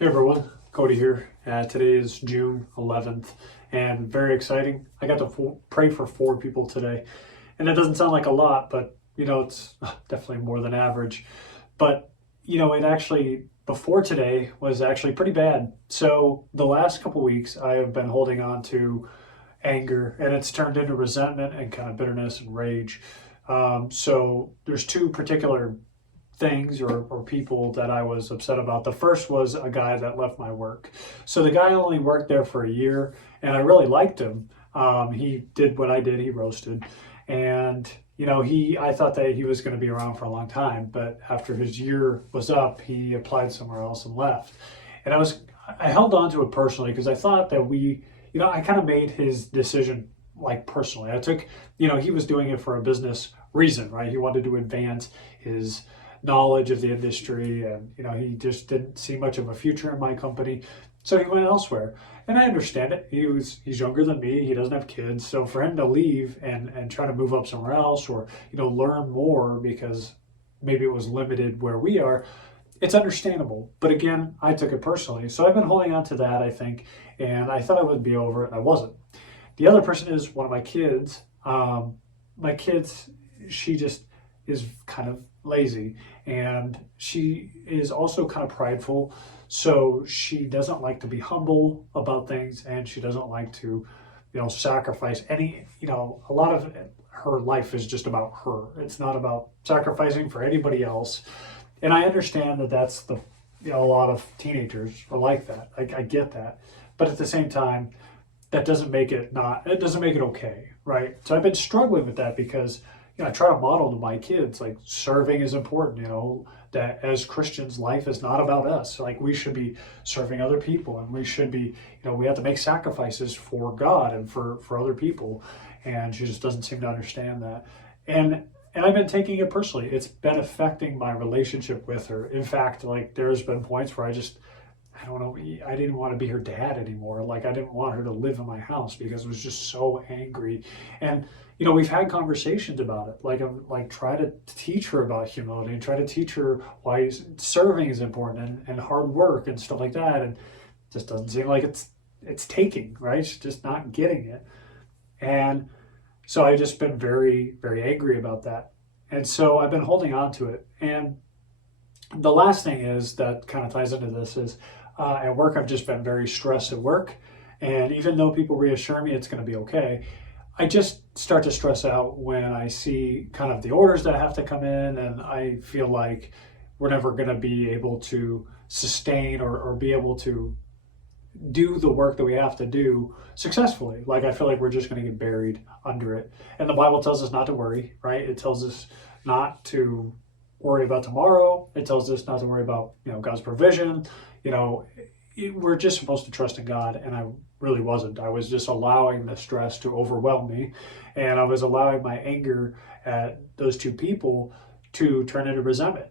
Hey everyone, Cody here. Today is June 11th and very exciting. I got to pray for 4 people today. And it doesn't sound like a lot, but it's definitely more than average. But it actually, before today, was actually pretty bad. So the last couple weeks, I have been holding on to anger and it's turned into resentment and kind of bitterness and rage. So there's 2 particular things or people that I was upset about. The first was a guy that left my work. So the guy only worked there for a year and I really liked him. He did what I did, he roasted. And I thought that he was going to be around for a long time, but after his year was up, he applied somewhere else and left. And I held on to it personally because I thought that I kind of made his decision like personally. I took, he was doing it for a business reason, right? He wanted to advance his knowledge of the industry and he just didn't see much of a future in my company, so he went elsewhere. And I understand it. He's younger than me, he doesn't have kids, so for him to leave and try to move up somewhere else or learn more because maybe it was limited where we are, it's understandable. But again, I took it personally, so I've been holding on to that, I think, and I thought I would be over it and I wasn't. The other person is one of my kids. She just is kind of lazy and she is also kind of prideful, so she doesn't like to be humble about things and she doesn't like to sacrifice any. A lot of her life is just about her. It's not about sacrificing for anybody else, and I understand that that's a lot of teenagers are like that. I get that, but at the same time, that doesn't make it okay, right? So I've been struggling with that because I try to model to my kids, like, serving is important, that as Christians, life is not about us. Like, we should be serving other people and we should be, we have to make sacrifices for God and for other people. And she just doesn't seem to understand that. And I've been taking it personally. It's been affecting my relationship with her. In fact, like, there's been points where I don't know, I didn't want to be her dad anymore. Like, I didn't want her to live in my house because I was just so angry. And we've had conversations about it. Like, I'm like, try to teach her about humility and try to teach her why serving is important and hard work and stuff like that. And it just doesn't seem like it's taking, right? She's just not getting it. And so I've just been very, very angry about that. And so I've been holding on to it. And the last thing is that kind of ties into this is at work, I've just been very stressed at work. And even though people reassure me it's going to be okay, I just start to stress out when I see kind of the orders that have to come in, and I feel like we're never going to be able to sustain or be able to do the work that we have to do successfully. Like, I feel like we're just going to get buried under it. And the Bible tells us not to worry, right? It tells us not to worry about tomorrow. It tells us not to worry about, God's provision. We're just supposed to trust in God, and I really wasn't. I was just allowing the stress to overwhelm me, and I was allowing my anger at those 2 people to turn into resentment.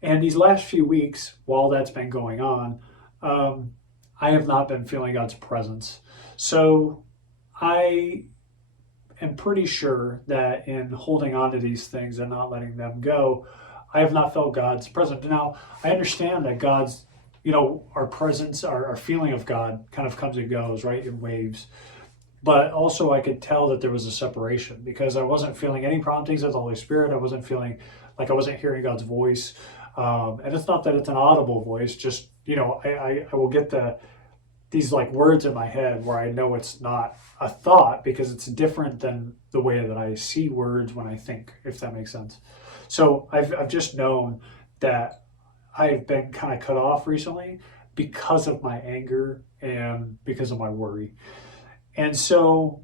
And these last few weeks, while that's been going on, I have not been feeling God's presence. So I am pretty sure that in holding on to these things and not letting them go, I have not felt God's presence. Now, I understand that God's, our presence, our feeling of God kind of comes and goes, right, in waves. But also I could tell that there was a separation because I wasn't feeling any promptings of the Holy Spirit. I wasn't feeling like I wasn't hearing God's voice. And it's not that it's an audible voice, just, I will get these like words in my head where I know it's not a thought because it's different than the way that I see words when I think, if that makes sense. So I've just known that I've been kind of cut off recently because of my anger and because of my worry. And so,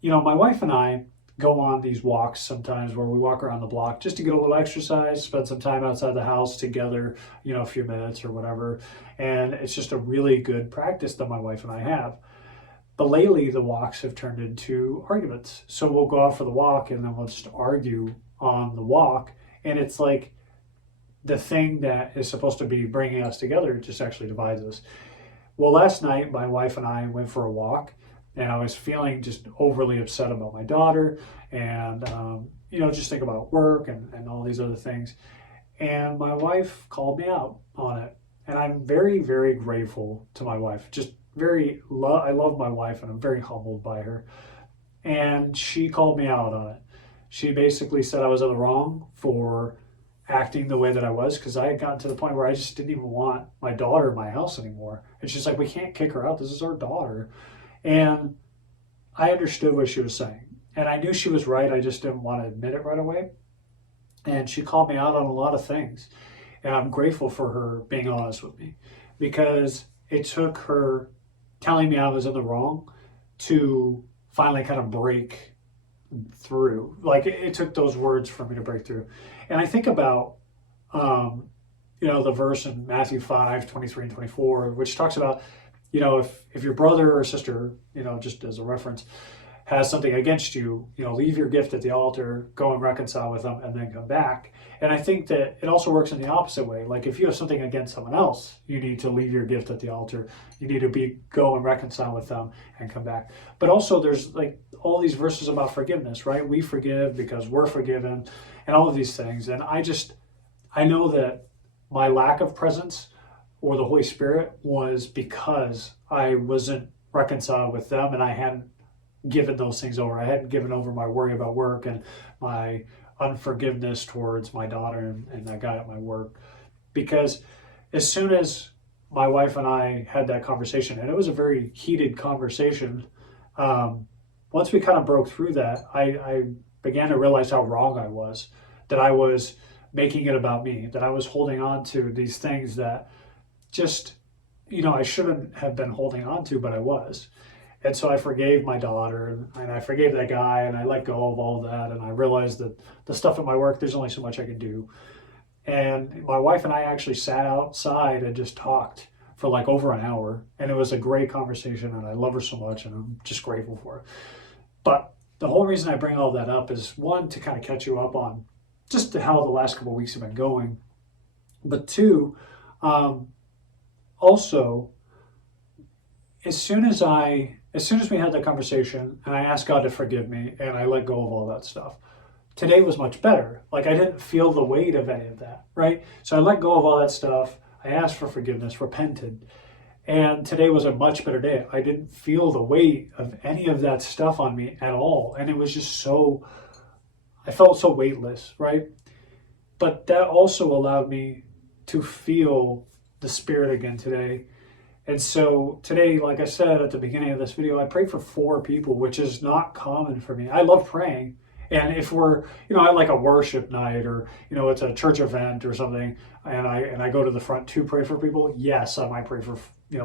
my wife and I go on these walks sometimes where we walk around the block just to get a little exercise, spend some time outside the house together, a few minutes or whatever. And it's just a really good practice that my wife and I have. But lately the walks have turned into arguments. So we'll go out for the walk and then we'll just argue on the walk. And it's like the thing that is supposed to be bringing us together just actually divides us. Well, last night, my wife and I went for a walk, and I was feeling just overly upset about my daughter and, just think about work and all these other things. And my wife called me out on it. And I'm very, very grateful to my wife. Just I love my wife and I'm very humbled by her. And she called me out on it. She basically said I was in the wrong for acting the way that I was, because I had gotten to the point where I just didn't even want my daughter in my house anymore. And she's like, we can't kick her out. This is our daughter. And I understood what she was saying. And I knew she was right. I just didn't want to admit it right away. And she called me out on a lot of things. And I'm grateful for her being honest with me, because it took her telling me I was in the wrong to finally kind of break through. Like it took those words for me to break through. And I think about, the verse in Matthew 5:23 and 24, which talks about, if your brother or sister, just as a reference, has something against you, leave your gift at the altar, go and reconcile with them, and then come back. And I think that it also works in the opposite way. Like if you have something against someone else, you need to leave your gift at the altar. You need to go and reconcile with them and come back. But also there's like all these verses about forgiveness, right? We forgive because we're forgiven and all of these things. And I know that my lack of presence or the Holy Spirit was because I wasn't reconciled with them and I hadn't given those things over. I hadn't given over my worry about work and my unforgiveness towards my daughter and that guy at my work. Because as soon as my wife and I had that conversation, and it was a very heated conversation, once we kind of broke through that, I began to realize how wrong I was, that I was making it about me, that I was holding on to these things that just, I shouldn't have been holding on to, but I was. And so I forgave my daughter and I forgave that guy and I let go of all of that. And I realized that the stuff at my work, there's only so much I can do. And my wife and I actually sat outside and just talked for like over an hour. And it was a great conversation and I love her so much and I'm just grateful for her. But the whole reason I bring all that up is, one, to kind of catch you up on just how the last couple of weeks have been going. But two, also, as soon as we had that conversation and I asked God to forgive me and I let go of all that stuff, today was much better. Like I didn't feel the weight of any of that, right? So I let go of all that stuff. I asked for forgiveness, repented. And today was a much better day. I didn't feel the weight of any of that stuff on me at all. And it was just I felt so weightless, right? But that also allowed me to feel the Spirit again today. And so today, like I said at the beginning of this video, I prayed for 4 people, which is not common for me. I love praying. And if we're, at like a worship night or, it's a church event or something, and I go to the front to pray for people, yes, I might pray for,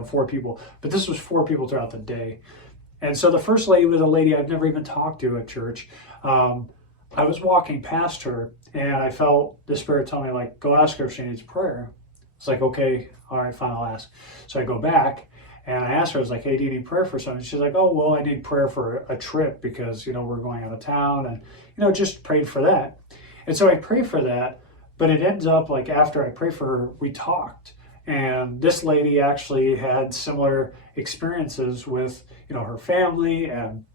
4 people. But this was 4 people throughout the day. And so the first lady was a lady I've never even talked to at church. I was walking past her and I felt the Spirit tell me, like, go ask her if she needs prayer. It's like, okay, all right, fine, I'll ask. So I go back and I asked her, I was like, hey, do you need prayer for something? She's like, oh, well, I need prayer for a trip because, we're going out of town and, just prayed for that. And so I prayed for that, but it ends up like after I prayed for her, we talked. And this lady actually had similar experiences with, her family and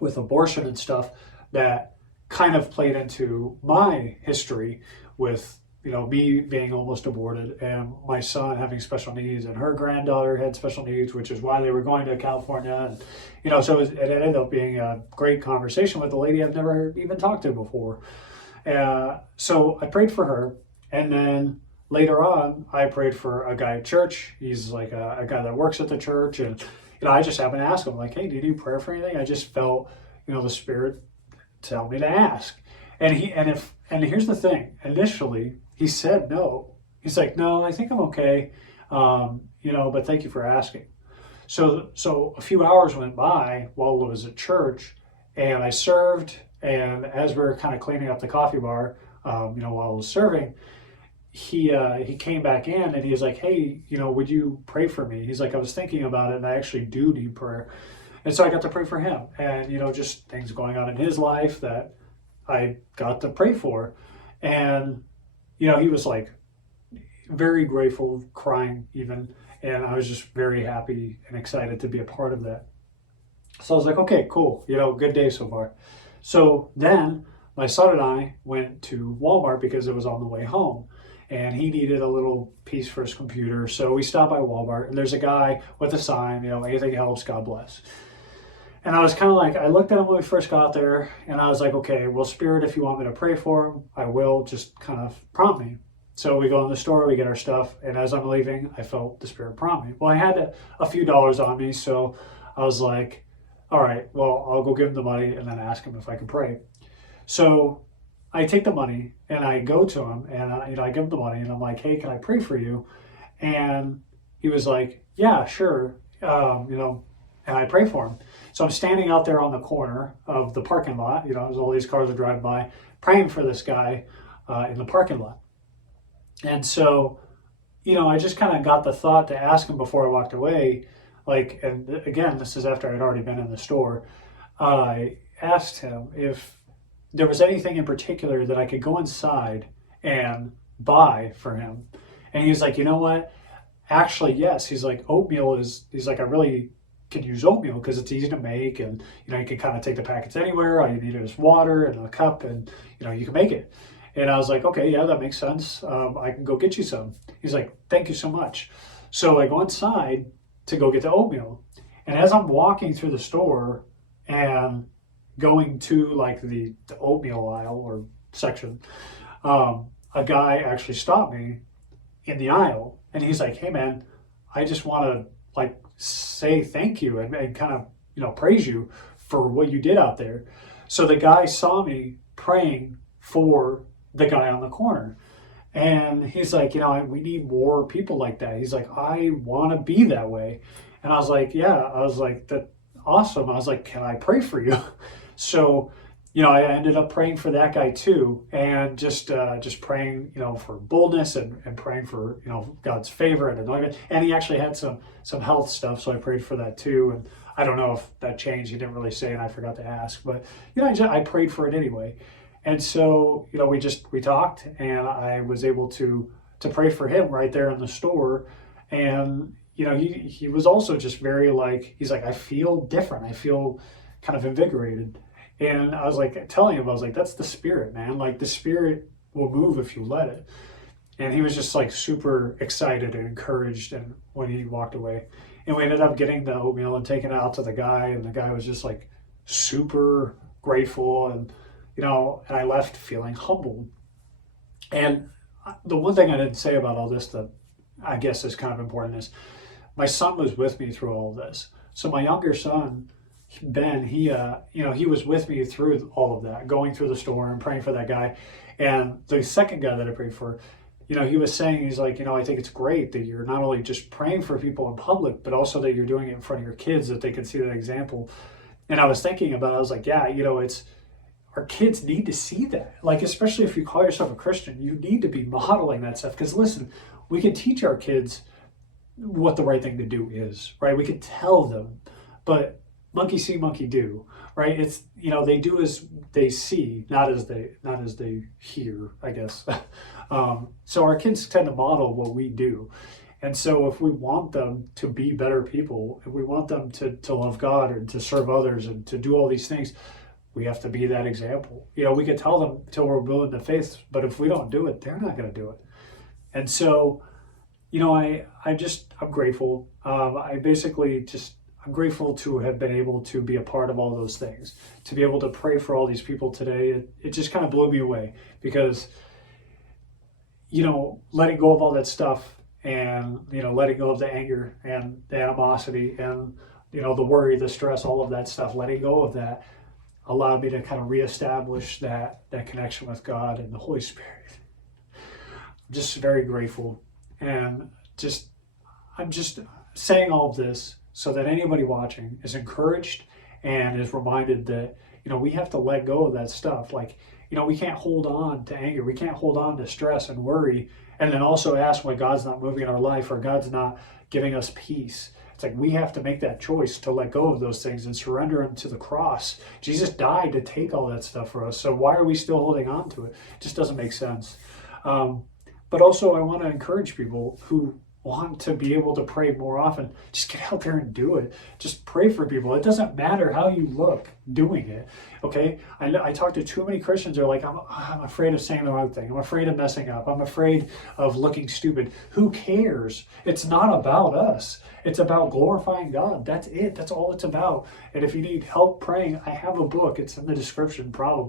with abortion and stuff that kind of played into my history with, me being almost aborted and my son having special needs and her granddaughter had special needs, which is why they were going to California. And, so it ended up being a great conversation with a lady I've never even talked to before. So I prayed for her. And then later on, I prayed for a guy at church. He's like a guy that works at the church. And, I just happened to ask him, like, hey, do you need prayer for anything? I just felt, the Spirit tell me to ask. And here's the thing, initially, he said no. He's like, no, I think I'm okay, but thank you for asking. So a few hours went by while I was at church, and I served, and as we were kind of cleaning up the coffee bar, while I was serving, he came back in and he was like, hey, would you pray for me? He's like, I was thinking about it, and I actually do need prayer. And so I got to pray for him, and just things going on in his life that I got to pray for. And he was like very grateful, crying even. And I was just very happy and excited to be a part of that. So I was like, okay, cool. Good day so far. So then my son and I went to Walmart because it was on the way home. and he needed a little piece for his computer. So we stopped by Walmart, and there's a guy with a sign, anything helps, God bless. And I was kind of like, I looked at him when we first got there, and I was like, okay, well, Spirit, if you want me to pray for him, I will, just kind of prompt me. So we go in the store, we get our stuff, and as I'm leaving, I felt the Spirit prompt me. Well, I had a few dollars on me, so I was like, all right, well, I'll go give him the money and then ask him if I can pray. So I take the money and I go to him, and I give him the money, and I'm like, hey, can I pray for you? And he was like, yeah, sure, and I pray for him. So I'm standing out there on the corner of the parking lot, as all these cars are driving by, praying for this guy in the parking lot. And so, I just kind of got the thought to ask him before I walked away, and again, this is after I'd already been in the store. I asked him if there was anything in particular that I could go inside and buy for him. And he was like, you know what? Actually, yes. He's like, he's like, I really can use oatmeal because it's easy to make, and you can kind of take the packets anywhere. All you need is water and a cup, and you can make it. And I was like, okay, yeah, that makes sense. I can go get you some. He's like, thank you so much. So I go inside to go get the oatmeal, and as I'm walking through the store and going to the oatmeal aisle or section, a guy actually stopped me in the aisle, and he's like, hey man, I just want to say thank you and kind of praise you for what you did out there. So the guy saw me praying for the guy on the corner, and he's like, we need more people like that. He's like, I want to be that way. And I was like, yeah. I was like, that's awesome. I was like, can I pray for you? So I ended up praying for that guy too, and just praying, for boldness and praying for, God's favor and anointment. And he actually had some health stuff, so I prayed for that too. And I don't know if that changed. He didn't really say, and I forgot to ask, but I prayed for it anyway. And so we talked, and I was able to pray for him right there in the store. And he was also just very he's like, I feel different. I feel kind of invigorated. And I was telling him, I was like, that's the Spirit, man. The Spirit will move if you let it. And he was just super excited and encouraged, and when he walked away. And we ended up getting the oatmeal and taking it out to the guy, and the guy was just super grateful, and and I left feeling humbled. And the one thing I didn't say about all this that I guess is kind of important is my son was with me through all of this. So my younger son, Ben, he was with me through all of that, going through the store and praying for that guy. And the second guy that I prayed for, he was saying, he's like, I think it's great that you're not only just praying for people in public, but also that you're doing it in front of your kids, that they can see that example. And I was thinking about it, I was like, yeah, it's, our kids need to see that. Especially if you call yourself a Christian, you need to be modeling that stuff. Because listen, we can teach our kids what the right thing to do is, right? We can tell them, but monkey see, monkey do, right? It's, they do as they see, not as they hear, I guess. So our kids tend to model what we do. And so if we want them to be better people, if we want them to love God and to serve others and to do all these things, we have to be that example. We can tell them till we're blue in the face, but if we don't do it, they're not going to do it. And so, I'm grateful. I'm grateful to have been able to be a part of all those things, to be able to pray for all these people today. It just kind of blew me away because, letting go of all that stuff and, letting go of the anger and the animosity and, the worry, the stress, all of that stuff, letting go of that allowed me to kind of reestablish that connection with God and the Holy Spirit. I'm just very grateful. And I'm just saying all of this so that anybody watching is encouraged and is reminded that, we have to let go of that stuff. We can't hold on to anger. We can't hold on to stress and worry and then also ask why God's not moving in our life or God's not giving us peace. It's we have to make that choice to let go of those things and surrender them to the cross. Jesus died to take all that stuff for us. So why are we still holding on to it? It just doesn't make sense. But also I want to encourage people who want to be able to pray more often, just get out there and do it. Just pray for people. It doesn't matter how you look doing it, okay? I talk to too many Christians who are like, I'm afraid of saying the wrong thing. I'm afraid of messing up. I'm afraid of looking stupid. Who cares? It's not about us. It's about glorifying God. That's it. That's all it's about. And if you need help praying, I have a book. It's in the description probably.